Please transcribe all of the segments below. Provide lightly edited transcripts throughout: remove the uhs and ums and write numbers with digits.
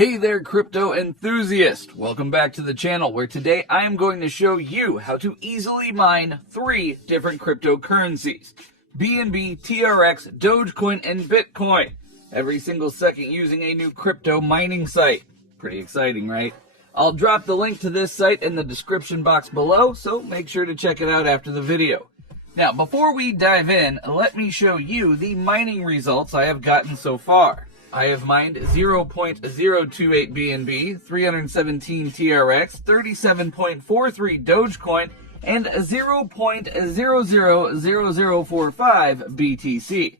Hey there, crypto enthusiast! Welcome back to the channel, where today I am going to show you how to easily mine 3 different cryptocurrencies: BNB, TRX, Dogecoin, and Bitcoin, every single second using a new crypto mining site. Pretty exciting, right? I'll drop the link to this site in the description box below, so make sure to check it out after the video. Now, before we dive in, let me show you the mining results I have gotten so far. I have mined 0.028 BNB, 317 TRX, 37.43 Dogecoin, and 0.000045 BTC.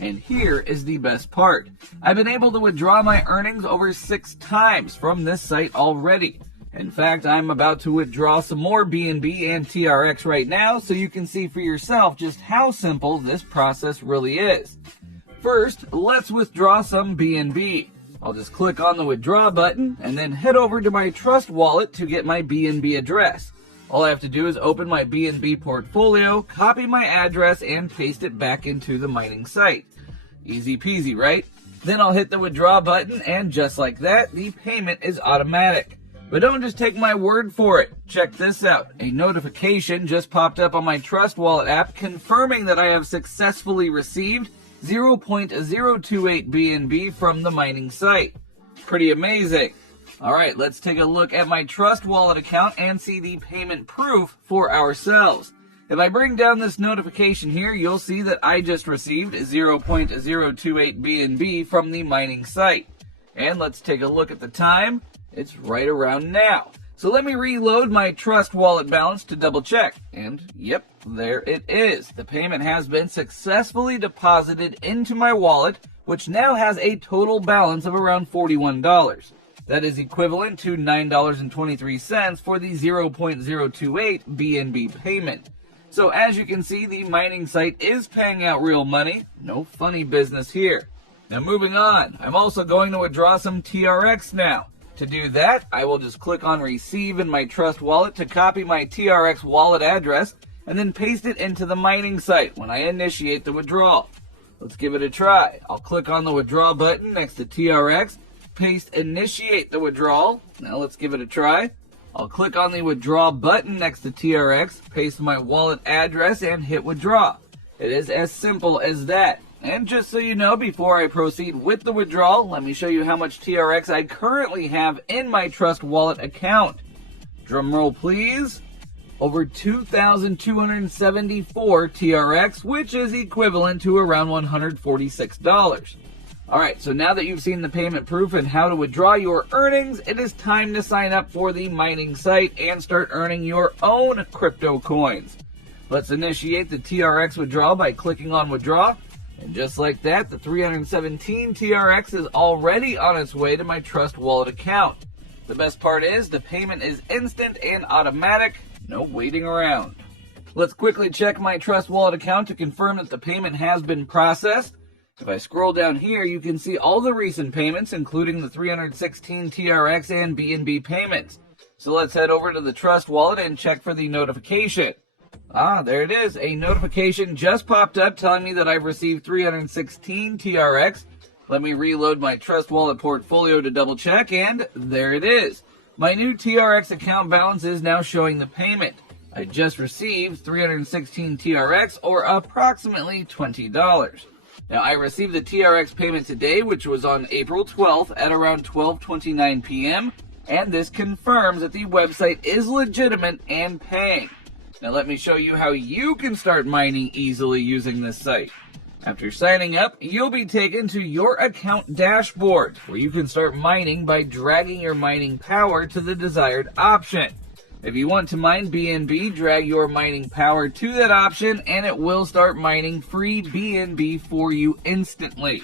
And here is the best part. I've been able to withdraw my earnings over 6 times from this site already. In fact, I'm about to withdraw some more BNB and TRX right now, so you can see for yourself just how simple this process really is. First, let's withdraw some BNB. I'll just click on the withdraw button and then head over to my Trust wallet to get my BNB address. All I have to do is open my BNB portfolio, copy my address, and paste it back into the mining site. Easy peasy, right? Then I'll hit the withdraw button, and just like that, the payment is automatic. But don't just take my word for it. Check this out. A notification just popped up on my Trust wallet app confirming that I have successfully received 0.028 BNB from the mining site. Pretty amazing. Alright, let's take a look at my Trust wallet account and see the payment proof for ourselves. If I bring down this notification here, you'll see that I just received 0.028 BNB from the mining site. And let's take a look at the time. It's right around now. So let me reload my Trust wallet balance to double check. And yep, there it is. The payment has been successfully deposited into my wallet, which now has a total balance of around $41. That is equivalent to $9.23 for the 0.028 BNB payment. So as you can see, the mining site is paying out real money. No funny business here. Now moving on, I'm also going to withdraw some TRX now. To do that, I will just click on Receive in my Trust wallet to copy my TRX wallet address and then paste it into the mining site when I initiate the withdrawal. Let's give it a try. I'll click on the withdraw button next to TRX, paste Initiate the withdrawal. Now let's give it a try. I'll click on the withdraw button next to TRX, paste my wallet address, and hit withdraw. It is as simple as that. And just so you know, before I proceed with the withdrawal, let me show you how much TRX I currently have in my Trust wallet account. Drum roll, please. Over 2,274 TRX, which is equivalent to around $146. Alright, so now that you've seen the payment proof and how to withdraw your earnings, it is time to sign up for the mining site and start earning your own crypto coins. Let's initiate the TRX withdrawal by clicking on withdraw. And just like that, the 317 TRX is already on its way to my Trust wallet account. The best part is the payment is instant and automatic, no waiting around. Let's quickly check my Trust wallet account to confirm that the payment has been processed. If I scroll down here, you can see all the recent payments, including the 316 TRX and BNB payments. So let's head over to the Trust wallet and check for the notification. There it is. A notification just popped up telling me that I've received 316 TRX. Let me reload my Trust wallet portfolio to double check, and there it is. My new TRX account balance is now showing the payment. I just received 316 TRX, or approximately $20. Now, I received the TRX payment today, which was on April 12th at around 12:29 p.m., and this confirms that the website is legitimate and paying. Now let me show you how you can start mining easily using this site. After signing up, you'll be taken to your account dashboard, where you can start mining by dragging your mining power to the desired option. If you want to mine BNB, drag your mining power to that option and it will start mining free BNB for you instantly.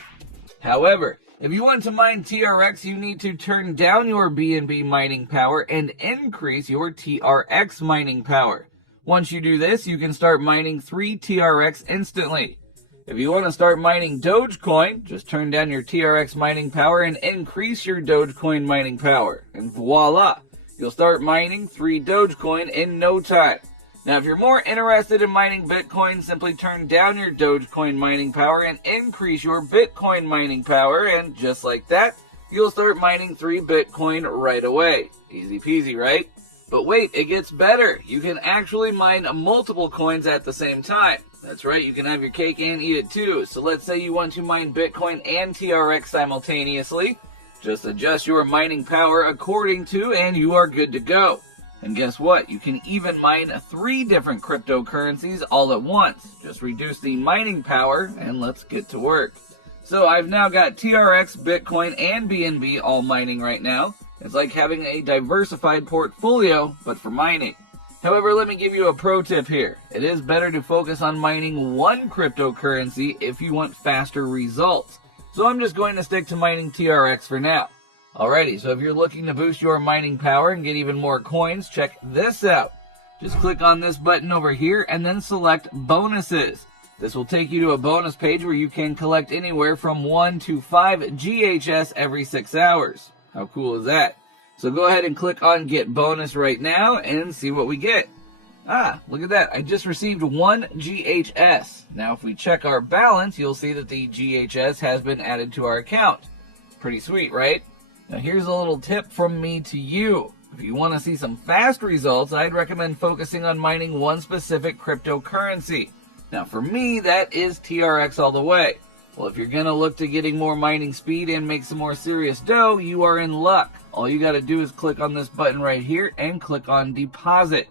However, if you want to mine TRX, you need to turn down your BNB mining power and increase your TRX mining power. Once you do this, you can start mining 3 TRX instantly. If you want to start mining Dogecoin, just turn down your TRX mining power and increase your Dogecoin mining power. And voila! You'll start mining 3 Dogecoin in no time. Now, if you're more interested in mining Bitcoin, simply turn down your Dogecoin mining power and increase your Bitcoin mining power, and just like that, you'll start mining 3 Bitcoin right away. Easy peasy, right? But wait, it gets better. You can actually mine multiple coins at the same time. That's right, you can have your cake and eat it too. So let's say you want to mine Bitcoin and TRX simultaneously. Just adjust your mining power according to, and you are good to go. And guess what? You can even mine 3 different cryptocurrencies all at once. Just reduce the mining power, and let's get to work. So I've now got TRX, Bitcoin, and BNB all mining right now. It's like having a diversified portfolio, but for mining. However, let me give you a pro tip here. It is better to focus on mining one cryptocurrency if you want faster results. So I'm just going to stick to mining TRX for now. Alrighty, so if you're looking to boost your mining power and get even more coins, check this out. Just click on this button over here and then select bonuses. This will take you to a bonus page where you can collect anywhere from 1 to 5 GHS every 6 hours. How cool is that? So go ahead and click on Get Bonus right now and see what we get. Look at that. I just received 1 GHS. Now if we check our balance, you'll see that the GHS has been added to our account. Pretty sweet, right? Now here's a little tip from me to you. If you want to see some fast results, I'd recommend focusing on mining one specific cryptocurrency. Now for me, that is TRX all the way. Well, if you're going to look to getting more mining speed and make some more serious dough, you are in luck. All you got to do is click on this button right here and click on deposit.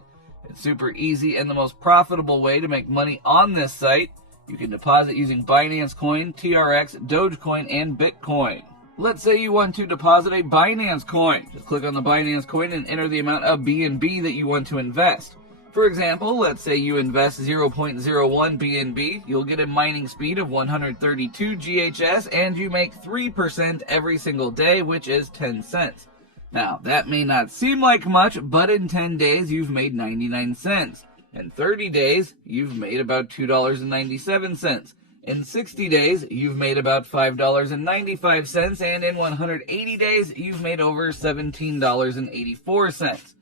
It's super easy and the most profitable way to make money on this site. You can deposit using Binance Coin, TRX, Dogecoin, and Bitcoin. Let's say you want to deposit a Binance Coin. Just click on the Binance Coin and enter the amount of BNB that you want to invest. For example, let's say you invest 0.01 BNB, you'll get a mining speed of 132 GHS, and you make 3% every single day, which is 10 cents. Now, that may not seem like much, but in 10 days, you've made 99 cents. In 30 days, you've made about $2.97. In 60 days, you've made about $5.95, and in 180 days, you've made over $17.84.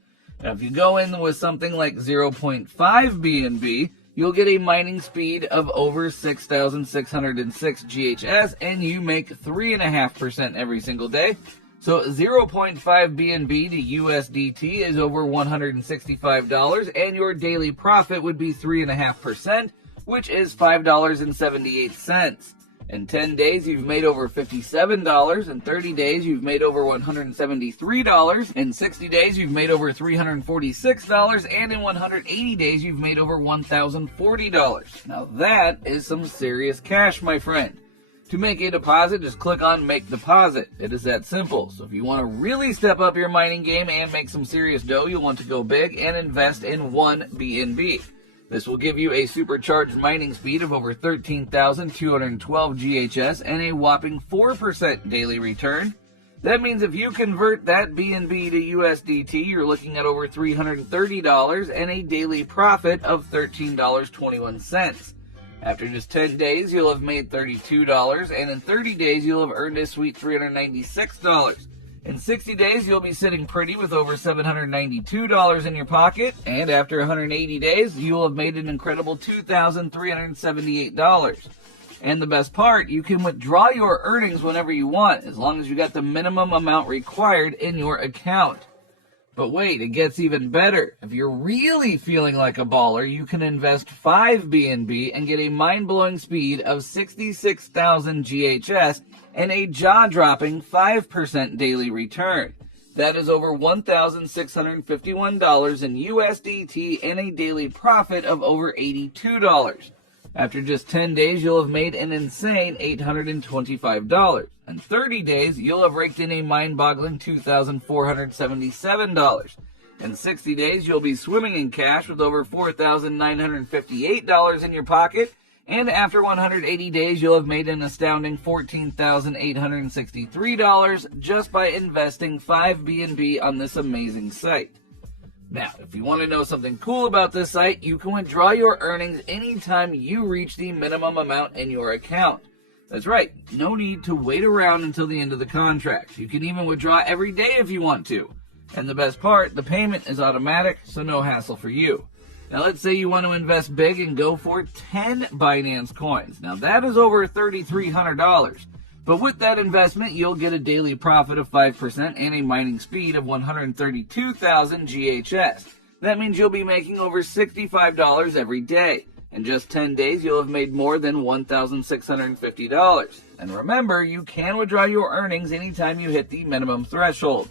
Now, if you go in with something like 0.5 BNB, you'll get a mining speed of over 6,606 GHS, and you make 3.5% every single day. So 0.5 BNB to USDT is over $165, and your daily profit would be 3.5%, which is $5.78. In 10 days, you've made over $57. In 30 days, you've made over $173. In 60 days, you've made over $346. And in 180 days, you've made over $1,040. Now that is some serious cash, my friend. To make a deposit, just click on Make Deposit. It is that simple. So if you want to really step up your mining game and make some serious dough, you'll want to go big and invest in 1 BNB. This will give you a supercharged mining speed of over 13,212 GHS and a whopping 4% daily return. That means if you convert that BNB to USDT, you're looking at over $330 and a daily profit of $13.21. After just 10 days, you'll have made $32, and in 30 days, you'll have earned a sweet $396. In 60 days, you'll be sitting pretty with over $792 in your pocket, and after 180 days, you'll have made an incredible $2,378. And the best part, you can withdraw your earnings whenever you want, as long as you got the minimum amount required in your account. But wait, it gets even better. If you're really feeling like a baller, you can invest 5 BNB and get a mind-blowing speed of 66,000 GHS and a jaw-dropping 5% daily return. That is over $1,651 in USDT and a daily profit of over $82. After just 10 days, you'll have made an insane $825. In 30 days, you'll have raked in a mind-boggling $2,477. In 60 days, you'll be swimming in cash with over $4,958 in your pocket. And after 180 days, you'll have made an astounding $14,863 just by investing 5 BNB on this amazing site. Now, if you want to know something cool about this site, you can withdraw your earnings anytime you reach the minimum amount in your account. That's right, no need to wait around until the end of the contract. You can even withdraw every day if you want to. And the best part, the payment is automatic, so no hassle for you. Now let's say you want to invest big and go for 10 Binance coins. Now that is over $3,300. But with that investment, you'll get a daily profit of 5% and a mining speed of 132,000 GHS. That means you'll be making over $65 every day. In just 10 days, you'll have made more than $1,650. And remember, you can withdraw your earnings anytime you hit the minimum threshold.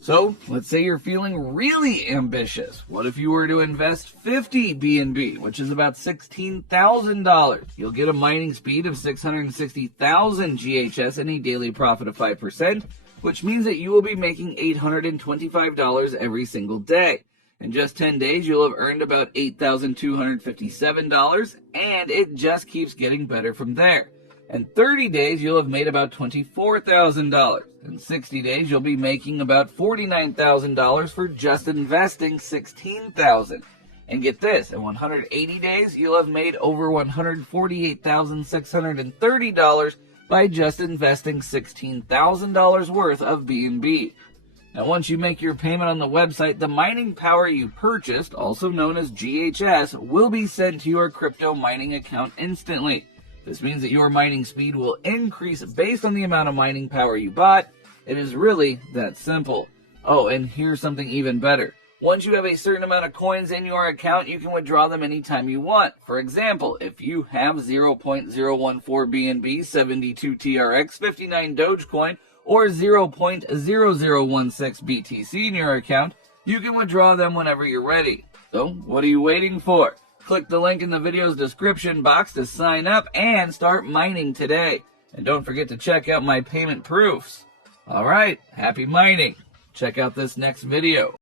So, let's say you're feeling really ambitious. What if you were to invest 50 BNB, which is about $16,000? You'll get a mining speed of 660,000 GHS and a daily profit of 5%, which means that you will be making $825 every single day. In just 10 days, you'll have earned about $8,257, and it just keeps getting better from there. In 30 days, you'll have made about $24,000. In 60 days, you'll be making about $49,000 for just investing $16,000. And get this, in 180 days, you'll have made over $148,630 by just investing $16,000 worth of BNB. Now, once you make your payment on the website, the mining power you purchased, also known as GHS, will be sent to your crypto mining account instantly. This means that your mining speed will increase based on the amount of mining power you bought. It is really that simple. Oh, and here's something even better. Once you have a certain amount of coins in your account, you can withdraw them anytime you want. For example, if you have 0.014 BNB, 72 TRX, 59 Dogecoin, or 0.0016 BTC in your account, you can withdraw them whenever you're ready. So, what are you waiting for? Click the link in the video's description box to sign up and start mining today. And don't forget to check out my payment proofs. Alright, happy mining. Check out this next video.